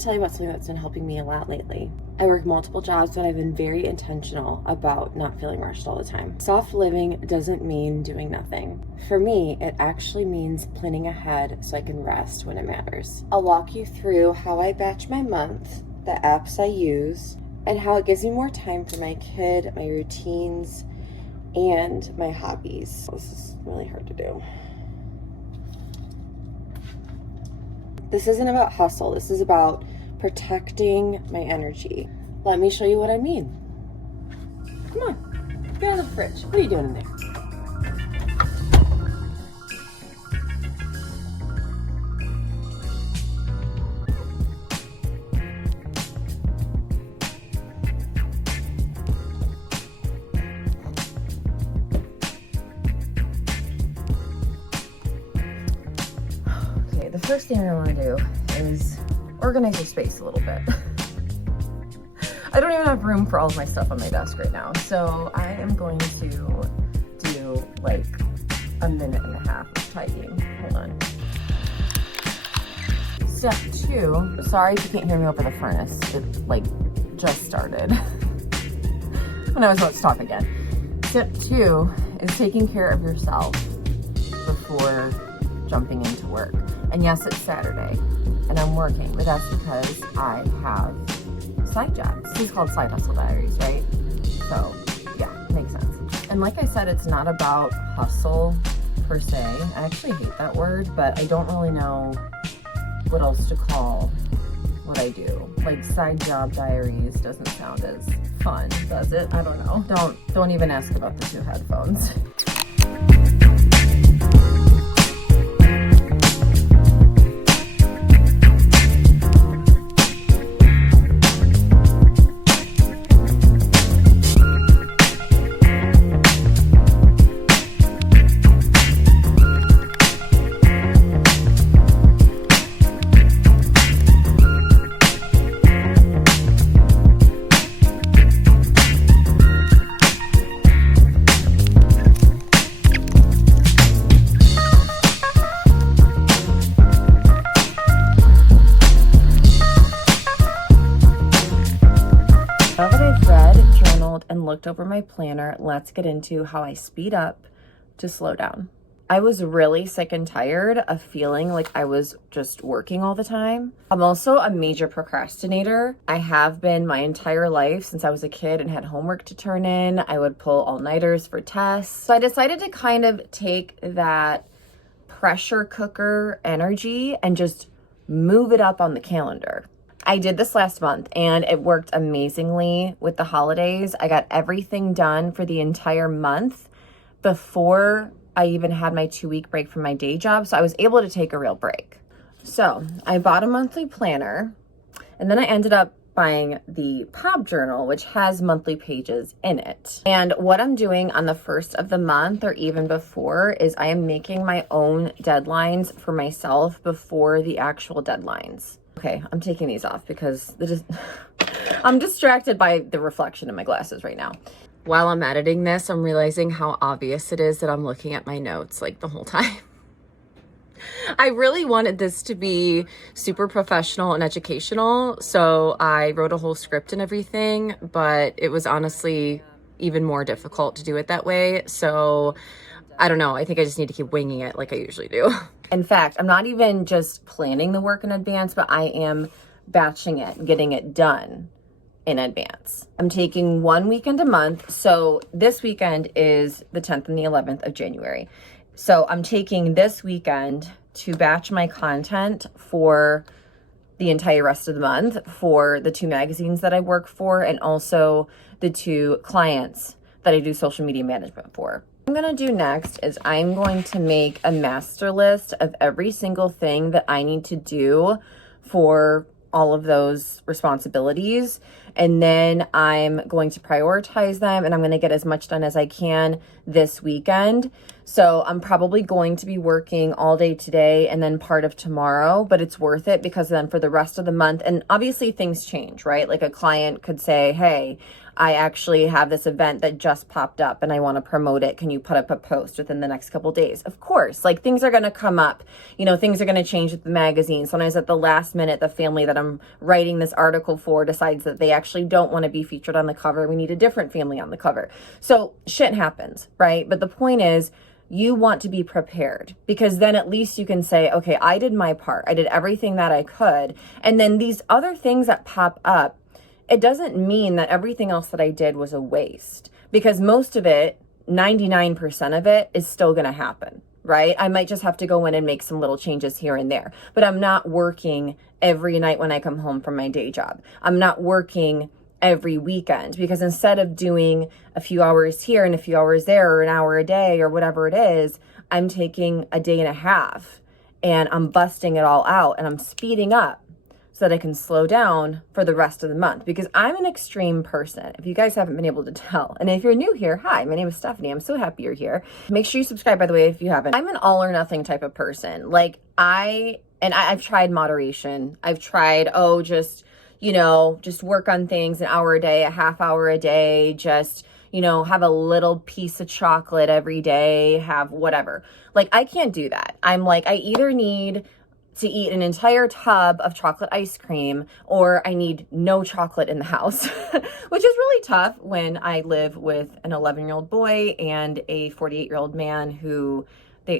to tell you about something that's been helping me a lot lately. I work multiple jobs, but I've been very intentional about not feeling rushed all the time. Soft living doesn't mean doing nothing. For me, it actually means planning ahead so I can rest when it matters. I'll walk you through how I batch my month, the apps I use, and how it gives me more time for my kid, my routines, and my hobbies. This is really hard to do. This isn't about hustle. This is about protecting my energy. Let me show you what I mean. Come on, get out of the fridge. What are you doing in there? The first thing I want to do is organize your space a little bit. I don't even have room for all of my stuff on my desk right now, so I am going to do like a minute and a half of tidying. Hold on. Step 2, sorry if you can't hear me over the furnace. It like just started when I was about to stop again. Step 2 is taking care of yourself before jumping into work. And yes, it's Saturday and I'm working, but that's because I have side jobs. This is called side hustle diaries, right? So yeah, makes sense. And like I said, it's not about hustle per se. I actually hate that word, but I don't really know what else to call what I do. Like side job diaries doesn't sound as fun, does it? I don't know. Don't even ask about the 2 headphones. Now that I've read, journaled, and looked over my planner, let's get into how I speed up to slow down. I was really sick and tired of feeling like I was just working all the time. I'm also a major procrastinator. I have been my entire life since I was a kid and had homework to turn in. I would pull all-nighters for tests. So I decided to kind of take that pressure cooker energy and just move it up on the calendar. I did this last month and it worked amazingly with the holidays. I got everything done for the entire month before I even had my 2-week break from my day job. So I was able to take a real break. So I bought a monthly planner and then I ended up buying the Pop Journal, which has monthly pages in it. And what I'm doing on the first of the month or even before is I am making my own deadlines for myself before the actual deadlines. Okay, I'm taking these off because I'm distracted by the reflection in my glasses right now. While I'm editing this, I'm realizing how obvious it is that I'm looking at my notes like the whole time. I really wanted this to be super professional and educational, so I wrote a whole script and everything, but it was honestly even more difficult to do it that way. So I don't know. I think I just need to keep winging it like I usually do. In fact, I'm not even just planning the work in advance, but I am batching it, getting it done in advance. I'm taking 1 weekend a month. So this weekend is the 10th and the 11th of January. So I'm taking this weekend to batch my content for the entire rest of the month for the 2 magazines that I work for and also the 2 clients that I do social media management for. What I'm going to do next is I'm going to make a master list of every single thing that I need to do for all of those responsibilities. And then I'm going to prioritize them and I'm going to get as much done as I can this weekend. So I'm probably going to be working all day today and then part of tomorrow, but it's worth it because then for the rest of the month, and obviously things change, right? Like a client could say, hey, I actually have this event that just popped up and I want to promote it. Can you put up a post within the next couple days? Of course, like things are going to come up, you know, things are going to change with the magazine. Sometimes at the last minute, the family that I'm writing this article for decides that they actually don't want to be featured on the cover. We need a different family on the cover. So shit happens, right? But the point is, you want to be prepared, because then at least you can say, okay, I did my part. I did everything that I could. And then these other things that pop up, it doesn't mean that everything else that I did was a waste, because most of it, 99% of it is still going to happen, right? I might just have to go in and make some little changes here and there, but I'm not working every night when I come home from my day job. I'm not working every weekend, because instead of doing a few hours here and a few hours there, or an hour a day or whatever it is, I'm taking a day and a half and I'm busting it all out and I'm speeding up so that I can slow down for the rest of the month, because I'm an extreme person, if you guys haven't been able to tell. And if you're new here, hi, my name is Stephanie. I'm so happy you're here. Make sure you subscribe, by the way, if you haven't. I'm an all or nothing type of person. Like I've tried moderation. I've tried, just work on things an hour a day, a half hour a day, just, have a little piece of chocolate every day, have whatever. Like, I can't do that. I'm like, I either need to eat an entire tub of chocolate ice cream, or I need no chocolate in the house, which is really tough when I live with an 11-year-old boy and a 48-year-old man who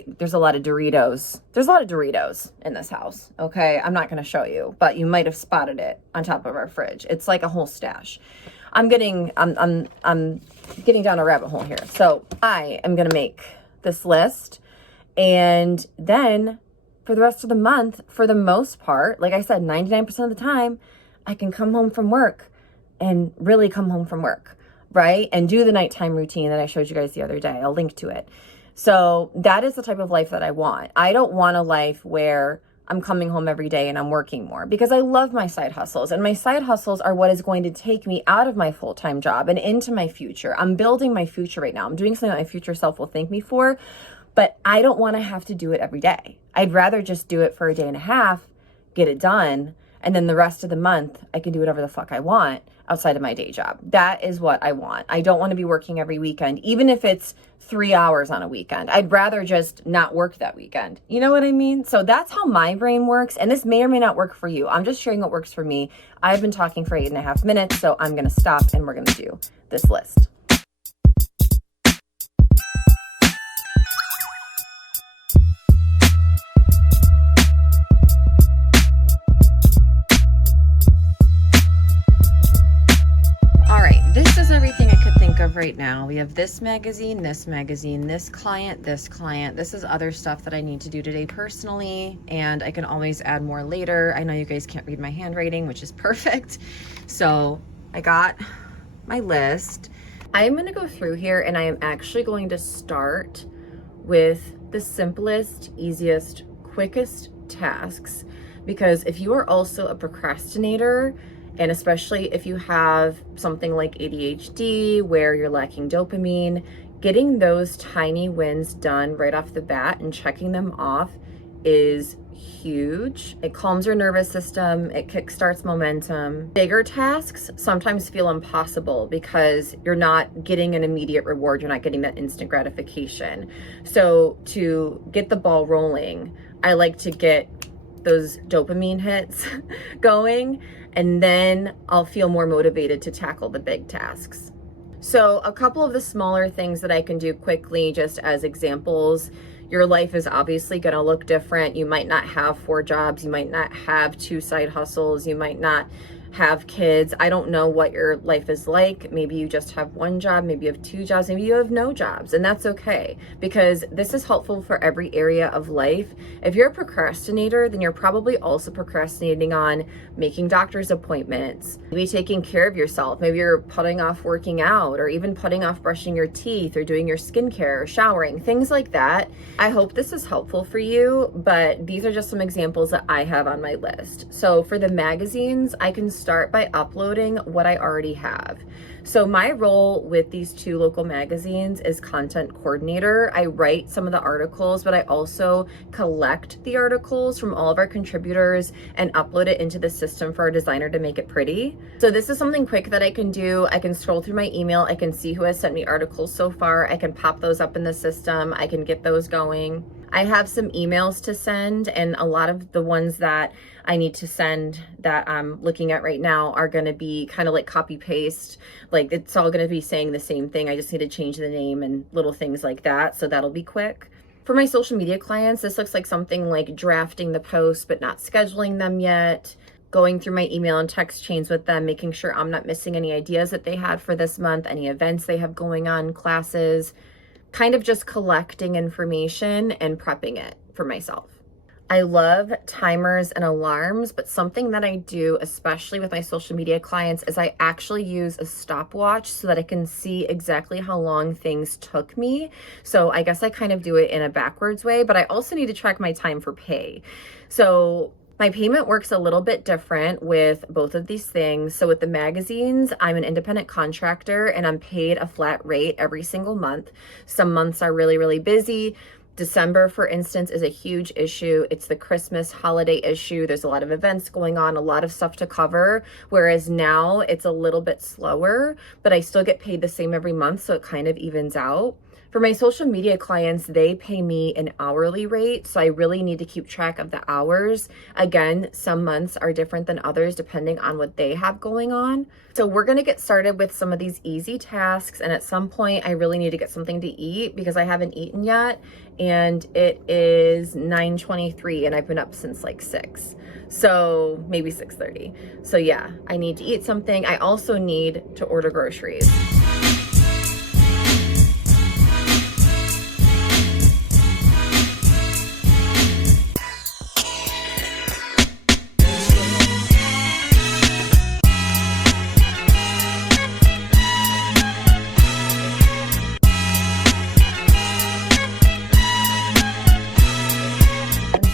there's a lot of Doritos. There's a lot of Doritos in this house. Okay. I'm not going to show you, but you might have spotted it on top of our fridge. It's like a whole stash. I'm getting down a rabbit hole here. So I am going to make this list, and then for the rest of the month, for the most part, like I said, 99% of the time, I can come home from work and really come home from work, right? And do the nighttime routine that I showed you guys the other day. I'll link to it. So that is the type of life that I want. I don't want a life where I'm coming home every day and I'm working more, because I love my side hustles, and my side hustles are what is going to take me out of my full-time job and into my future. I'm building my future right now. I'm doing something that my future self will thank me for, but I don't want to have to do it every day. I'd rather just do it for a day and a half, get it done, and then the rest of the month, I can do whatever the fuck I want outside of my day job. That is what I want. I don't want to be working every weekend, even if it's 3 hours on a weekend. I'd rather just not work that weekend. You know what I mean? So that's how my brain works. And this may or may not work for you. I'm just sharing what works for me. I've been talking for 8.5 minutes, so I'm going to stop and we're going to do this list. This is everything I could think of right now. We have this magazine, this client, this client. This is other stuff that I need to do today personally, and I can always add more later. I know you guys can't read my handwriting, which is perfect. So I got my list. I'm going to go through here, and I am actually going to start with the simplest, easiest, quickest tasks, because if you are also a procrastinator, and especially if you have something like ADHD where you're lacking dopamine, getting those tiny wins done right off the bat and checking them off is huge. It calms your nervous system. It kickstarts momentum. Bigger tasks sometimes feel impossible because you're not getting an immediate reward. You're not getting that instant gratification. So to get the ball rolling, I like to get those dopamine hits going, and then I'll feel more motivated to tackle the big tasks. So a couple of the smaller things that I can do quickly, just as examples. Your life is obviously going to look different. You might not have 4 jobs. You might not have 2 side hustles. You might not have kids. I don't know what your life is like. Maybe you just have 1 job, maybe you have 2 jobs, maybe you have no jobs, and that's okay, because this is helpful for every area of life. If you're a procrastinator, then you're probably also procrastinating on making doctor's appointments, maybe taking care of yourself. Maybe you're putting off working out, or even putting off brushing your teeth, or doing your skincare, or showering, things like that. I hope this is helpful for you, but these are just some examples that I have on my list. So for the magazines, I can start by uploading what I already have. So my role with these 2 local magazines is content coordinator. I write some of the articles, but I also collect the articles from all of our contributors and upload it into the system for our designer to make it pretty. So this is something quick that I can do. I can scroll through my email. I can see who has sent me articles so far. I can pop those up in the system. I can get those going. I have some emails to send, and a lot of the ones that I need to send that I'm looking at right now are going to be kind of like copy paste. Like it's all going to be saying the same thing. I just need to change the name and little things like that. So that'll be quick. For my social media clients, this looks like something like drafting the posts, but not scheduling them yet. Going through my email and text chains with them, making sure I'm not missing any ideas that they had for this month, any events they have going on, classes, kind of just collecting information and prepping it for myself. I love timers and alarms, but something that I do, especially with my social media clients, is I actually use a stopwatch so that I can see exactly how long things took me. So I guess I kind of do it in a backwards way, but I also need to track my time for pay. So my payment works a little bit different with both of these things. So with the magazines, I'm an independent contractor and I'm paid a flat rate every single month. Some months are really, really busy. December, for instance, is a huge issue. It's the Christmas holiday issue. There's a lot of events going on, a lot of stuff to cover. Whereas now it's a little bit slower, but I still get paid the same every month. So it kind of evens out. For my social media clients, they pay me an hourly rate, so I really need to keep track of the hours. Again, some months are different than others depending on what they have going on. So we're gonna get started with some of these easy tasks, and at some point I really need to get something to eat because I haven't eaten yet, and it is 9:23 and I've been up since like 6. So maybe 6:30. So yeah, I need to eat something. I also need to order groceries.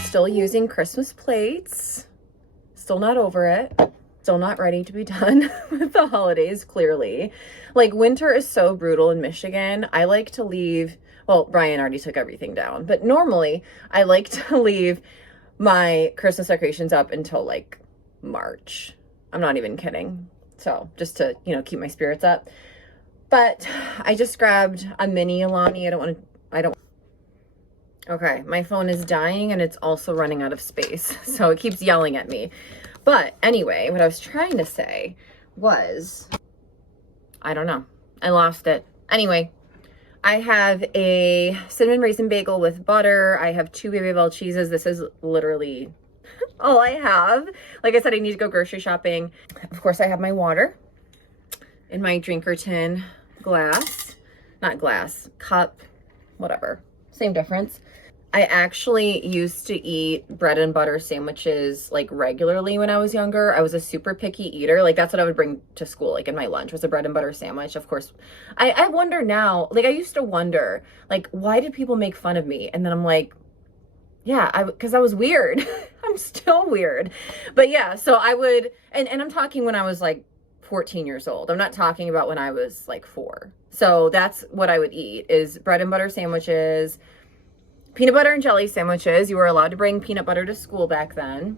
Still using Christmas plates, still not over it, still not ready to be done with the holidays, clearly. Like winter is so brutal in Michigan. I like to leave, well, Brian already took everything down, but normally I like to leave my Christmas decorations up until like March. I'm not even kidding. So just to, keep my spirits up. But I just grabbed a mini Alani. Okay, my phone is dying and it's also running out of space. So it keeps yelling at me. But anyway, what I was trying to say was, I don't know. I lost it. Anyway, I have a cinnamon raisin bagel with butter. I have 2 Babybel cheeses. This is literally all I have. Like I said, I need to go grocery shopping. Of course, I have my water in my drinker tin glass. Not glass, cup, whatever. Same difference. I actually used to eat bread and butter sandwiches like regularly when I was younger. I was a super picky eater. Like that's what I would bring to school, like in my lunch was a bread and butter sandwich. Of course, I wonder now, like I used to wonder, like, why did people make fun of me? And then I'm like, yeah, because I was weird. I'm still weird. But yeah, so I would, and I'm talking when I was like 14 years old. I'm not talking about when I was like 4. So that's what I would eat is bread and butter sandwiches, peanut butter and jelly sandwiches. You were allowed to bring peanut butter to school back then.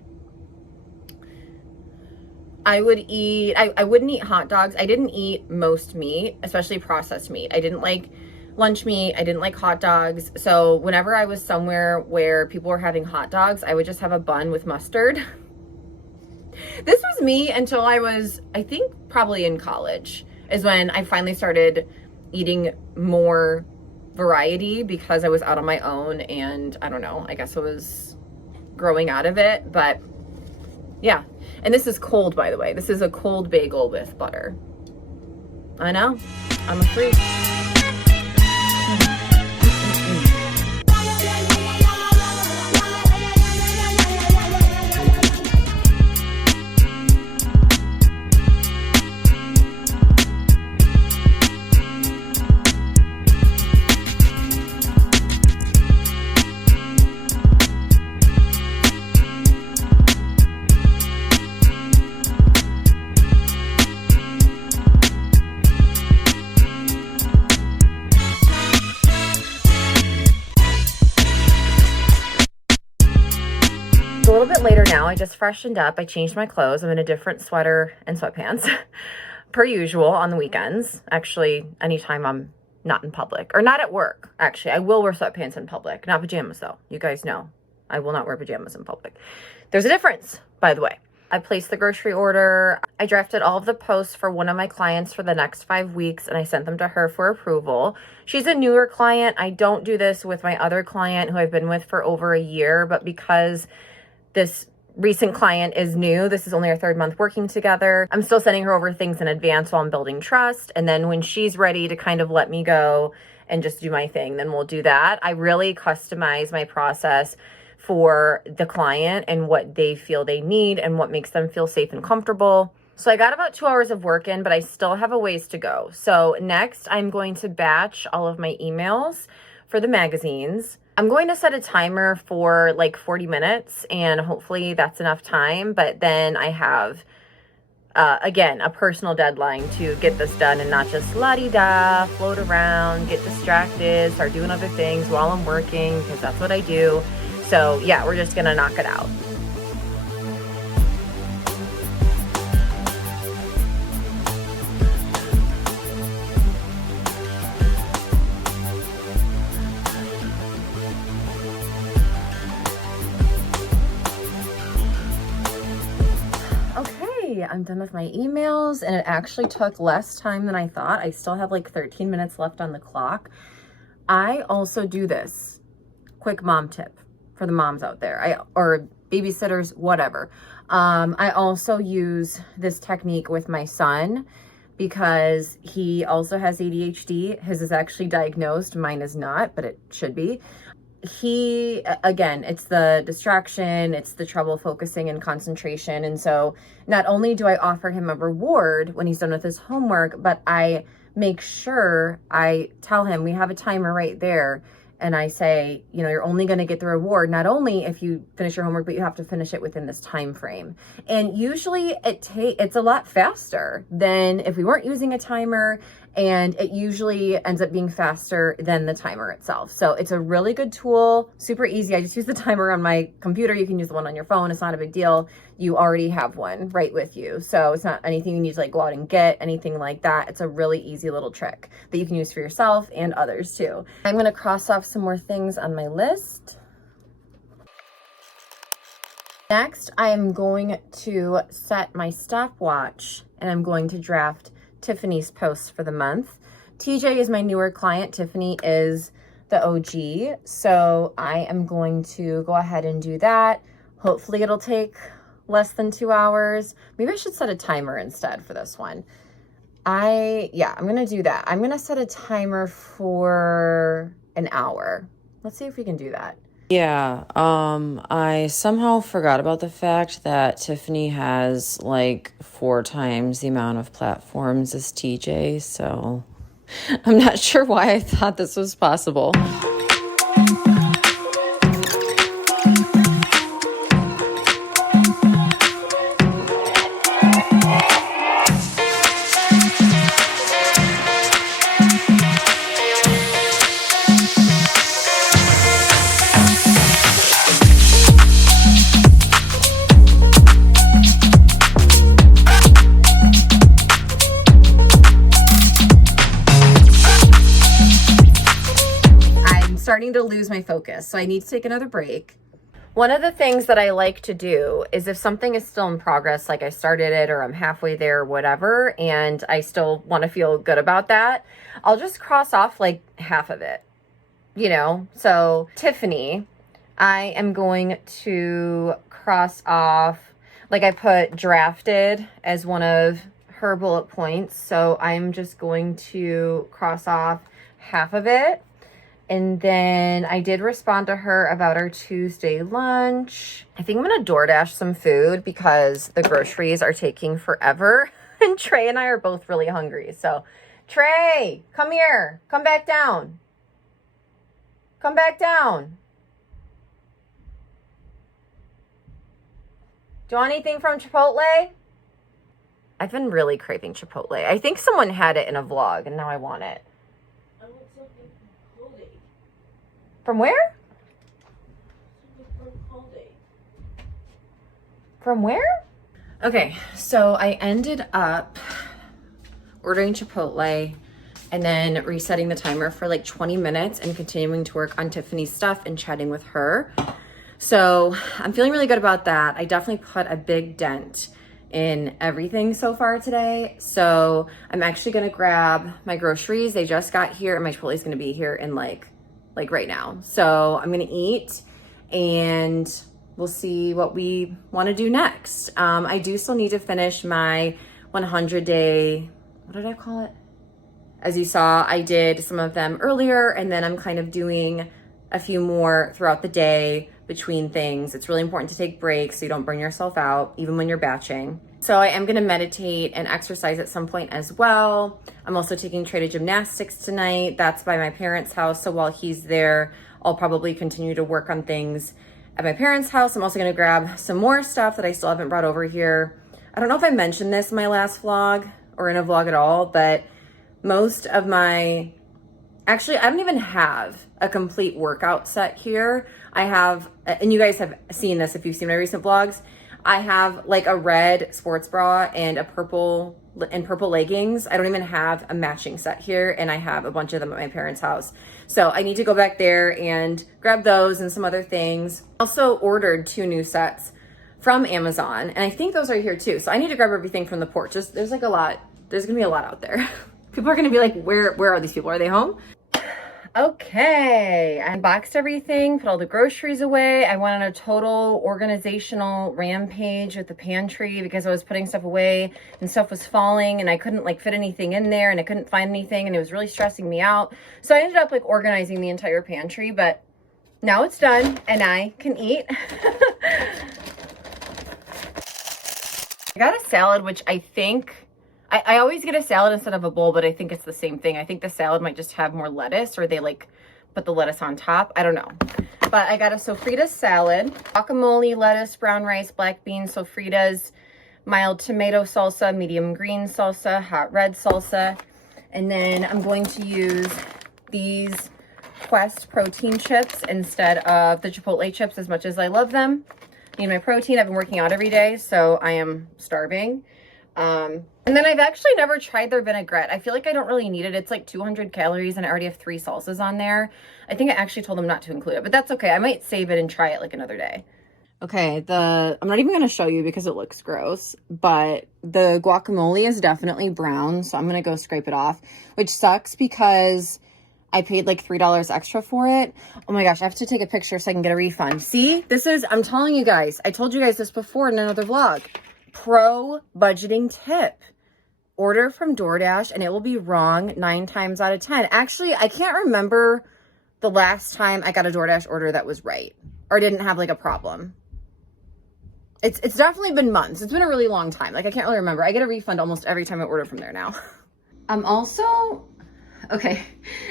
I wouldn't eat hot dogs. I didn't eat most meat, especially processed meat. I didn't like lunch meat. I didn't like hot dogs. So whenever I was somewhere where people were having hot dogs, I would just have a bun with mustard. This was me until I was, I think, probably in college is when I finally started eating more variety because I was out on my own and I don't know, I guess I was growing out of it, but yeah. And this is cold, by the way. This is a cold bagel with butter. I know, I'm a freak. I just freshened up. I changed my clothes. I'm in a different sweater and sweatpants per usual on the weekends. Actually, anytime I'm not in public or not at work. Actually, I will wear sweatpants in public, not pajamas though. You guys know I will not wear pajamas in public. There's a difference, by the way. I placed the grocery order. I drafted all of the posts for one of my clients for the next 5 weeks, and I sent them to her for approval. She's a newer client. I don't do this with my other client who I've been with for over a year, but because this recent client is new, this is only our 3rd month working together, I'm still sending her over things in advance while I'm building trust. And then when she's ready to kind of let me go and just do my thing, then we'll do that. I really customize my process for the client and what they feel they need and what makes them feel safe and comfortable. So I got about 2 hours of work in, but I still have a ways to go. So next I'm going to batch all of my emails for the magazines. I'm going to set a timer for like 40 minutes and hopefully that's enough time. But then I have, again, a personal deadline to get this done and not just la-di-da, float around, get distracted, start doing other things while I'm working, because that's what I do. So yeah, we're just gonna knock it out. Okay, I'm done with my emails and it actually took less time than I thought. I still have like 13 minutes left on the clock. I also do this. Quick mom tip for the moms out there, or babysitters, whatever. I also use this technique with my son because he also has ADHD. His is actually diagnosed, mine is not, but it should be. He, again, it's the distraction, it's the trouble focusing and concentration. And so not only do I offer him a reward when he's done with his homework, but I make sure I tell him we have a timer right there. And I say, you know, you're only going to get the reward not only if you finish your homework, but you have to finish it within this time frame. And usually it's a lot faster than if we weren't using a timer, and it usually ends up being faster than the timer itself. So it's a really good tool, super easy. I just use the timer on my computer. You can use the one on your phone. It's not a big deal. You already have one right with you. So it's not anything you need to like go out and get, anything like that. It's a really easy little trick that you can use for yourself and others too. I'm going to cross off some more things on my list. Next, I am going to set my stopwatch and I'm going to draft Tiffany's posts for the month. TJ is my newer client. Tiffany is the OG. So I am going to go ahead and do that. Hopefully it'll take less than 2 hours. Maybe I should set a timer instead for this one. I'm going to do that. I'm going to set a timer for an hour. Let's see if we can do that. Yeah, I somehow forgot about the fact that Tiffany has like 4 times the amount of platforms as TJ, so I'm not sure why I thought this was possible. Starting to lose my focus, so I need to take another break. One of the things that I like to do is if something is still in progress, like I started it or I'm halfway there or whatever, and I still want to feel good about that, I'll just cross off like half of it, you know? So Tiffany, I am going to cross off, like I put drafted as one of her bullet points, so I'm just going to cross off half of it. And then I did respond to her about our Tuesday lunch. I think I'm going to DoorDash some food because the groceries are taking forever. And Trey and I are both really hungry. So, Trey, come here. Come back down. Come back down. Do you want anything from Chipotle? I've been really craving Chipotle. I think someone had it in a vlog and now I want it. From where? From where? Okay, so I ended up ordering Chipotle and then resetting the timer for like 20 minutes and continuing to work on Tiffany's stuff and chatting with her. So I'm feeling really good about that. I definitely put a big dent in everything so far today. So I'm actually gonna grab my groceries. They just got here and my Chipotle is gonna be here in like right now. So I'm gonna eat and we'll see what we wanna do next. I do still need to finish my 100-day, what did I call it? As you saw, I did some of them earlier and then I'm kind of doing a few more throughout the day between things. It's really important to take breaks so you don't burn yourself out, even when you're batching. So I am gonna meditate and exercise at some point as well. I'm also taking traded gymnastics tonight. That's by my parents' house. So while he's there, I'll probably continue to work on things at my parents' house. I'm also gonna grab some more stuff that I still haven't brought over here. I don't know if I mentioned this in my last vlog or in a vlog at all, but most of my, actually, I don't even have a complete workout set here. I have, and you guys have seen this if you've seen my recent vlogs, I have like a red sports bra and purple leggings. I don't even have a matching set here, and I have a bunch of them at my parents' house. So I need to go back there and grab those and some other things. Also ordered 2 new sets from Amazon, and I think those are here too. So I need to grab everything from the porch. There's like a lot, there's gonna be a lot out there. People are gonna be like, where are these people? Are they home? Okay, I unboxed everything, put all the groceries away. I went on a total organizational rampage with the pantry because I was putting stuff away and stuff was falling and I couldn't like fit anything in there and I couldn't find anything and it was really stressing me out. So I ended up like organizing the entire pantry, but now it's done and I can eat. I got a salad, which I think, I always get a salad instead of a bowl, but I think it's the same thing. I think the salad might just have more lettuce or they like put the lettuce on top. I don't know. But I got a sofritas salad, guacamole, lettuce, brown rice, black beans, sofritas, mild tomato salsa, medium green salsa, hot red salsa. And then I'm going to use these Quest protein chips instead of the Chipotle chips as much as I love them. Need my protein. I've been working out every day, so I am starving. And then I've actually never tried their vinaigrette. I feel like I don't really need it. It's like 200 calories and I already have 3 salsas on there. I think I actually told them not to include it, but that's okay. I might save it and try it like another day. Okay, I'm not even going to show you because it looks gross, but the guacamole is definitely brown, so I'm going to go scrape it off, which sucks because I paid like $3 extra for it. Oh my gosh, I have to take a picture so I can get a refund. See, I'm telling you guys, I told you guys this before in another vlog. Pro budgeting tip. Order from DoorDash and it will be wrong 9 times out of 10. Actually, I can't remember the last time I got a DoorDash order that was right or didn't have like a problem. It's definitely been months. It's been a really long time. Like I can't really remember. I get a refund almost every time I order from there now. I'm also, okay,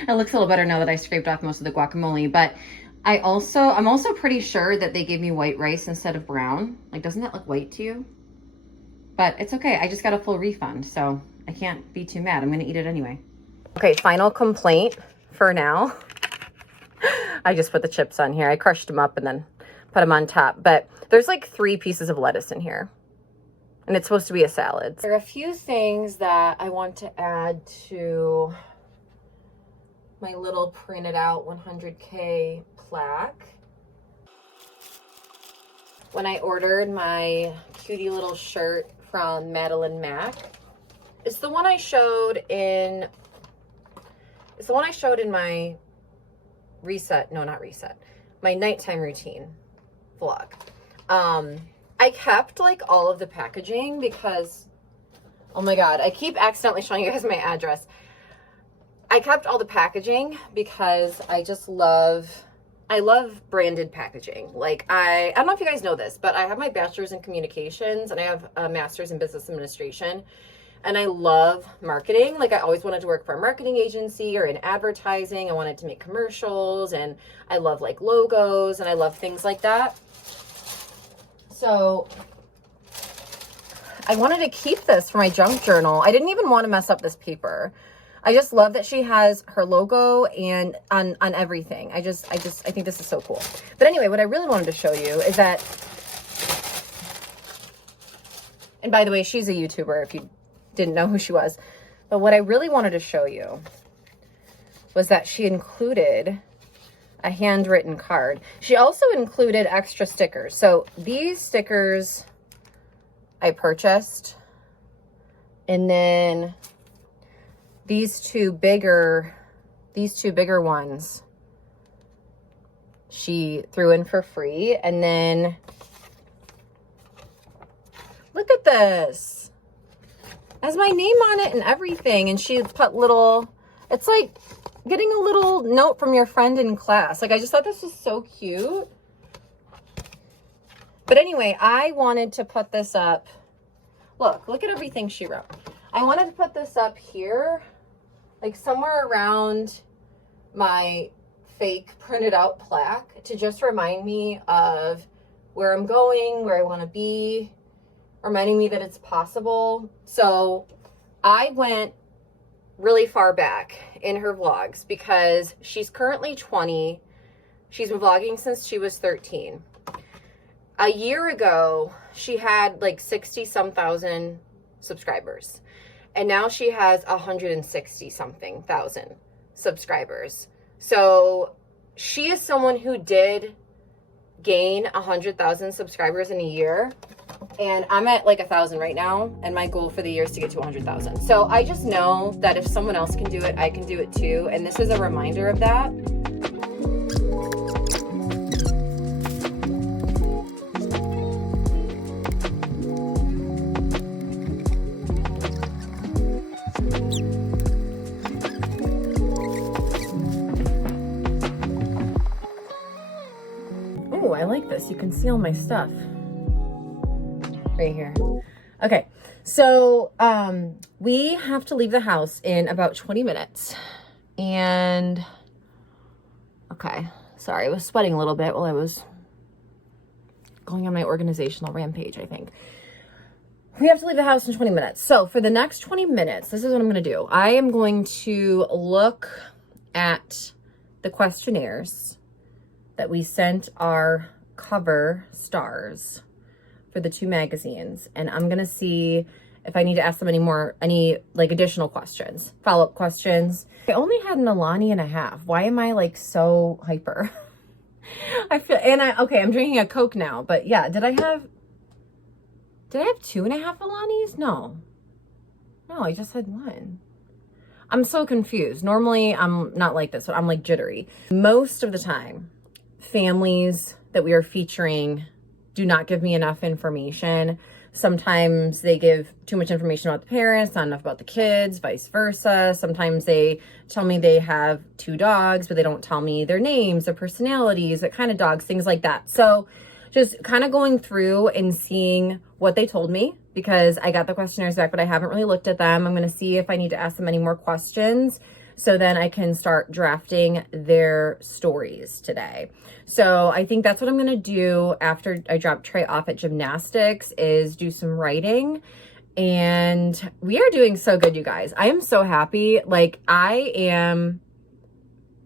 it looks a little better now that I scraped off most of the guacamole, but I'm also pretty sure that they gave me white rice instead of brown. Like, doesn't that look white to you? But it's okay. I just got a full refund, so I can't be too mad. I'm going to eat it anyway. Okay, final complaint for now. I just put the chips on here. I crushed them up and then put them on top. But there's like 3 pieces of lettuce in here. And it's supposed to be a salad. There are a few things that I want to add to my little printed out 100K plaque. When I ordered my cutie little shirt from Madeline Mac, it's the one I showed in my my nighttime routine vlog. I kept like all of the packaging because, oh my God, I keep accidentally showing you guys my address. I kept all the packaging because I love branded packaging. Like I don't know if you guys know this, but I have my bachelor's in communications and I have a master's in business administration. And I love marketing. Like I always wanted to work for a marketing agency or in advertising. I wanted to make commercials and I love like logos and I love things like that. So I wanted to keep this for my junk journal. I didn't even want to mess up this paper. I just love that she has her logo and on everything. I think this is so cool. But anyway, what I really wanted to show you is that And by the way, she's a YouTuber if you didn't know who she was. But what I really wanted to show you was that she included a handwritten card. She also included extra stickers. So these stickers I purchased. And then these two bigger ones she threw in for free. And then look at this. It has my name on it and everything. And she put little, it's like getting a little note from your friend in class. Like, I just thought this was so cute. But anyway, I wanted to put this up. Look at everything she wrote. I wanted to put this up here, like somewhere around my fake printed out plaque to just remind me of where I'm going, where I want to be, reminding me that it's possible. So I went really far back in her vlogs because she's currently 20. She's been vlogging since she was 13. A year ago, she had like 60-some thousand subscribers. And now she has 160-something thousand subscribers. So she is someone who did gain 100,000 subscribers in a year. And I'm at like 1,000 right now. And my goal for the year is to get to 100,000. So I just know that if someone else can do it, I can do it too. And this is a reminder of that. Oh, I like this. You can see all my stuff right here. Okay, so we have to leave the house in about 20 minutes. And okay, sorry, I was sweating a little bit while I was going on my organizational rampage, I think. We have to leave the house in 20 minutes. So for the next 20 minutes, this is what I'm going to do. I am going to look at the questionnaires that we sent our cover stars for the 2 magazines. And I'm going to see if I need to ask them any like additional questions, follow-up questions. I only had an Alani and a half. Why am I like so hyper? Okay, I'm drinking a Coke now, but yeah, did I have 2.5 Alanis? No, I just had 1. I'm so confused. Normally I'm not like this, but I'm like jittery. Most of the time, families that we are featuring do not give me enough information. Sometimes they give too much information about the parents, not enough about the kids, vice versa. Sometimes they tell me they have 2 dogs, but they don't tell me their names, their personalities, what kind of dogs, things like that. So just kind of going through and seeing what they told me, because I got the questionnaires back, but I haven't really looked at them. I'm going to see if I need to ask them any more questions, so then I can start drafting their stories today. So I think that's what I'm going to do after I drop Trey off at gymnastics, is do some writing. And we are doing so good, you guys. I am so happy. Like, I am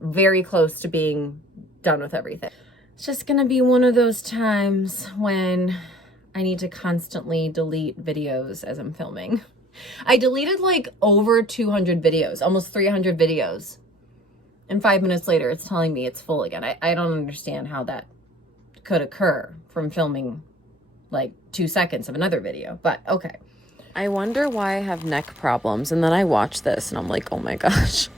very close to being done with everything. It's just going to be one of those times when I need to constantly delete videos as I'm filming. I deleted like over 200 videos, almost 300 videos. And 5 minutes later, it's telling me it's full again. I don't understand how that could occur from filming like 2 seconds of another video, but okay. I wonder why I have neck problems. And then I watch this and I'm like, oh my gosh.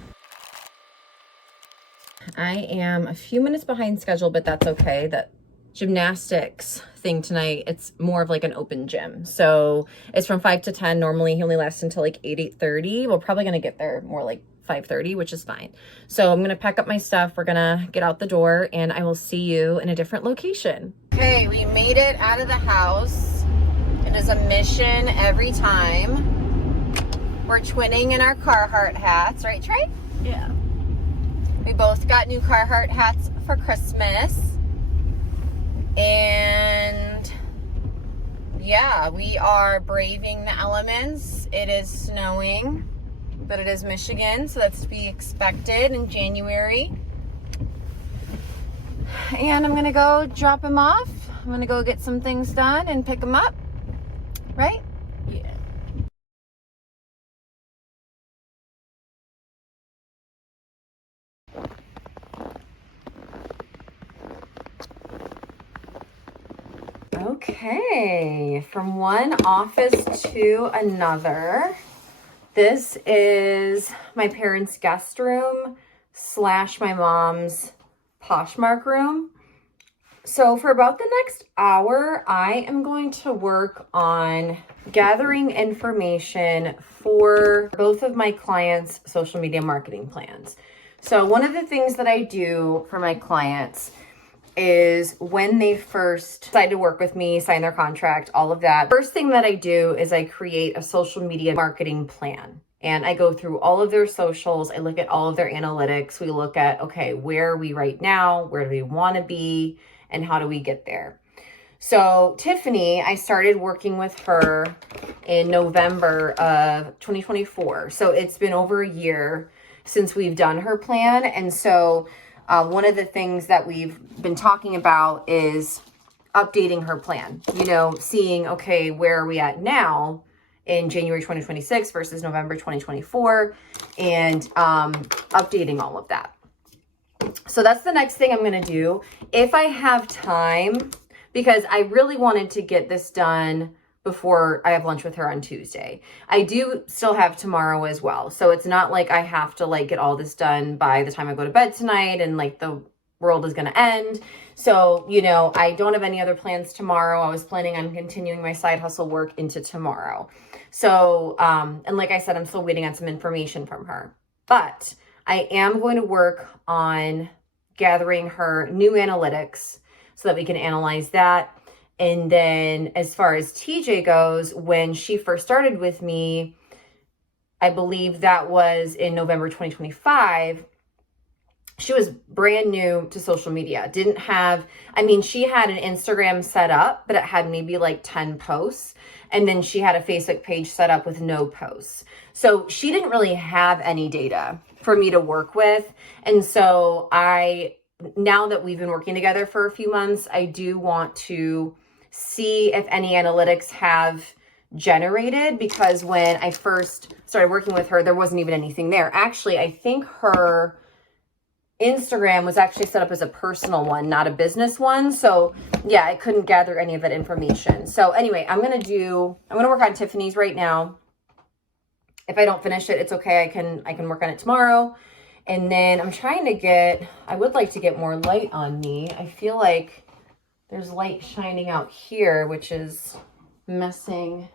I am a few minutes behind schedule, but that's okay. That gymnastics thing tonight, it's more of like an open gym. So it's from 5 to 10. Normally he only lasts until like 8:30. We're probably going to get there more like 5:30, which is fine. So I'm going to pack up my stuff. We're going to get out the door and I will see you in a different location. Okay, we made it out of the house. It is a mission every time. We're twinning in our Carhartt hats, right, Trey? Yeah. We both got new Carhartt hats for Christmas. And yeah, we are braving the elements. It is snowing, but it is Michigan, so that's to be expected in January. And I'm gonna go drop him off. I'm gonna go get some things done and pick him up, right? Okay, from one office to another. This is my parents' guest room / my mom's Poshmark room. So for about the next hour, I am going to work on gathering information for both of my clients' social media marketing plans. So one of the things that I do for my clients is when they first decide to work with me, sign their contract, all of that. First thing that I do is I create a social media marketing plan. And I go through all of their socials. I look at all of their analytics. We look at, okay, where are we right now? Where do we want to be? And how do we get there? So Tiffany, I started working with her in November of 2024. So it's been over a year since we've done her plan. And so one of the things that we've been talking about is updating her plan, seeing, okay, where are we at now in January 2026 versus November 2024, and updating all of that. So that's the next thing I'm going to do if I have time, because I really wanted to get this done before I have lunch with her on Tuesday. I do still have tomorrow as well. So it's not like I have to get all this done by the time I go to bed tonight and the world is going to end. So, I don't have any other plans tomorrow. I was planning on continuing my side hustle work into tomorrow. So, and like I said, I'm still waiting on some information from her, but I am going to work on gathering her new analytics so that we can analyze that. And then as far as TJ goes, when she first started with me, I believe that was in November 2025. She was brand new to social media. She had an Instagram set up, but it had maybe 10 posts. And then she had a Facebook page set up with no posts. So she didn't really have any data for me to work with. And so now that we've been working together for a few months, I do want to see if any analytics have generated, because when I first started working with her, there wasn't even anything there. Actually, I think her Instagram was actually set up as a personal one, not a business one. So yeah, I couldn't gather any of that information. So anyway, I'm going to work on Tiffany's right now. If I don't finish it, it's okay. I can work on it tomorrow. And then I would like to get more light on me. I feel like there's light shining out here, which is messing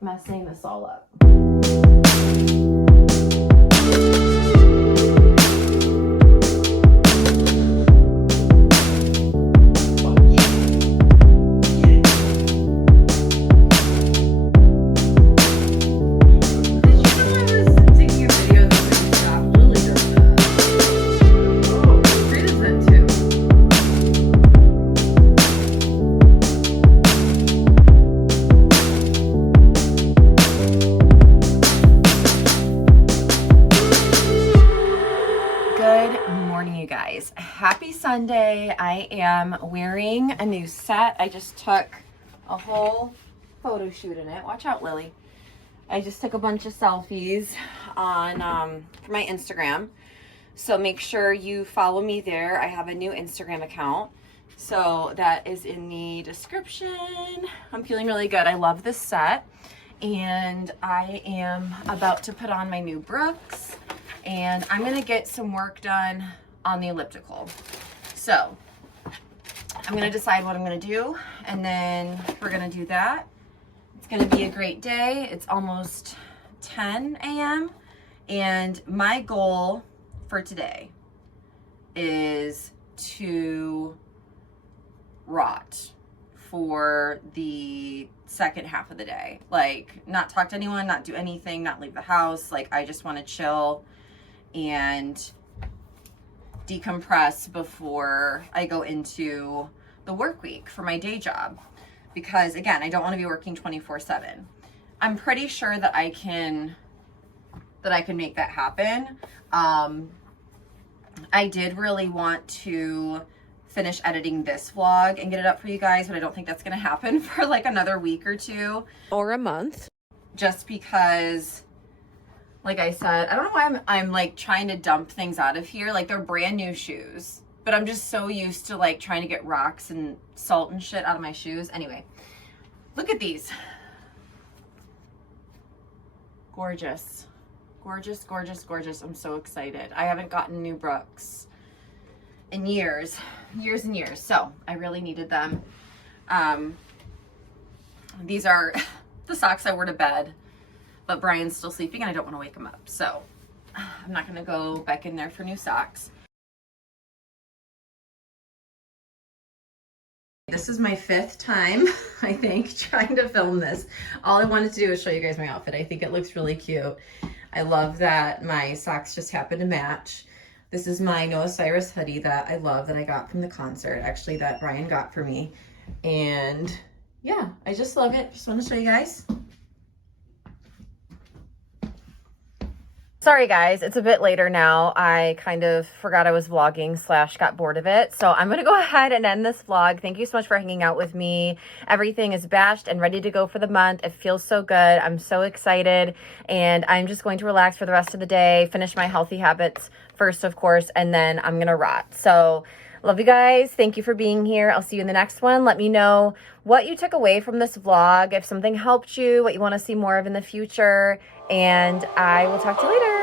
this all up. Happy Sunday. I am wearing a new set. I just took a whole photo shoot in it. Watch out, Lily. I just took a bunch of selfies on for my Instagram. So make sure you follow me there. I have a new Instagram account. So that is in the description. I'm feeling really good. I love this set. And I am about to put on my new Brooks. And I'm going to get some work done on the elliptical. So I'm going to decide what I'm going to do, and then we're going to do that. It's going to be a great day. It's almost 10 a.m. and my goal for today is to rot for the second half of the day. Not talk to anyone, not do anything, not leave the house. I just want to chill and decompress before I go into the work week for my day job, because again, I don't want to be working 24/7. I'm pretty sure that I can make that happen. I did really want to finish editing this vlog and get it up for you guys, but I don't think that's going to happen for another week or two Or a month. Just because, like I said, I don't know why I'm trying to dump things out of here. They're brand new shoes. but I'm just so used to like trying to get rocks and salt and shit out of my shoes. Anyway, look at these. Gorgeous. Gorgeous, gorgeous, gorgeous. I'm so excited. I haven't gotten new Brooks in years and years. So I really needed them. These are the socks I wore to bed, but Brian's still sleeping and I don't want to wake him up. So I'm not going to go back in there for new socks. This is my 5th time, I think, trying to film this. All I wanted to do is show you guys my outfit. I think it looks really cute. I love that my socks just happen to match. This is my Noah Cyrus hoodie that I love, that I got from the concert, actually, that Brian got for me. And yeah, I just love it. Just want to show you guys. Sorry guys, it's a bit later now. I kind of forgot I was vlogging / got bored of it. So I'm going to go ahead and end this vlog. Thank you so much for hanging out with me. Everything is bashed and ready to go for the month. It feels so good. I'm so excited. And I'm just going to relax for the rest of the day, finish my healthy habits first, of course, and then I'm going to rot. So love you guys. Thank you for being here. I'll see you in the next one. Let me know what you took away from this vlog, if something helped you, what you want to see more of in the future, and I will talk to you later.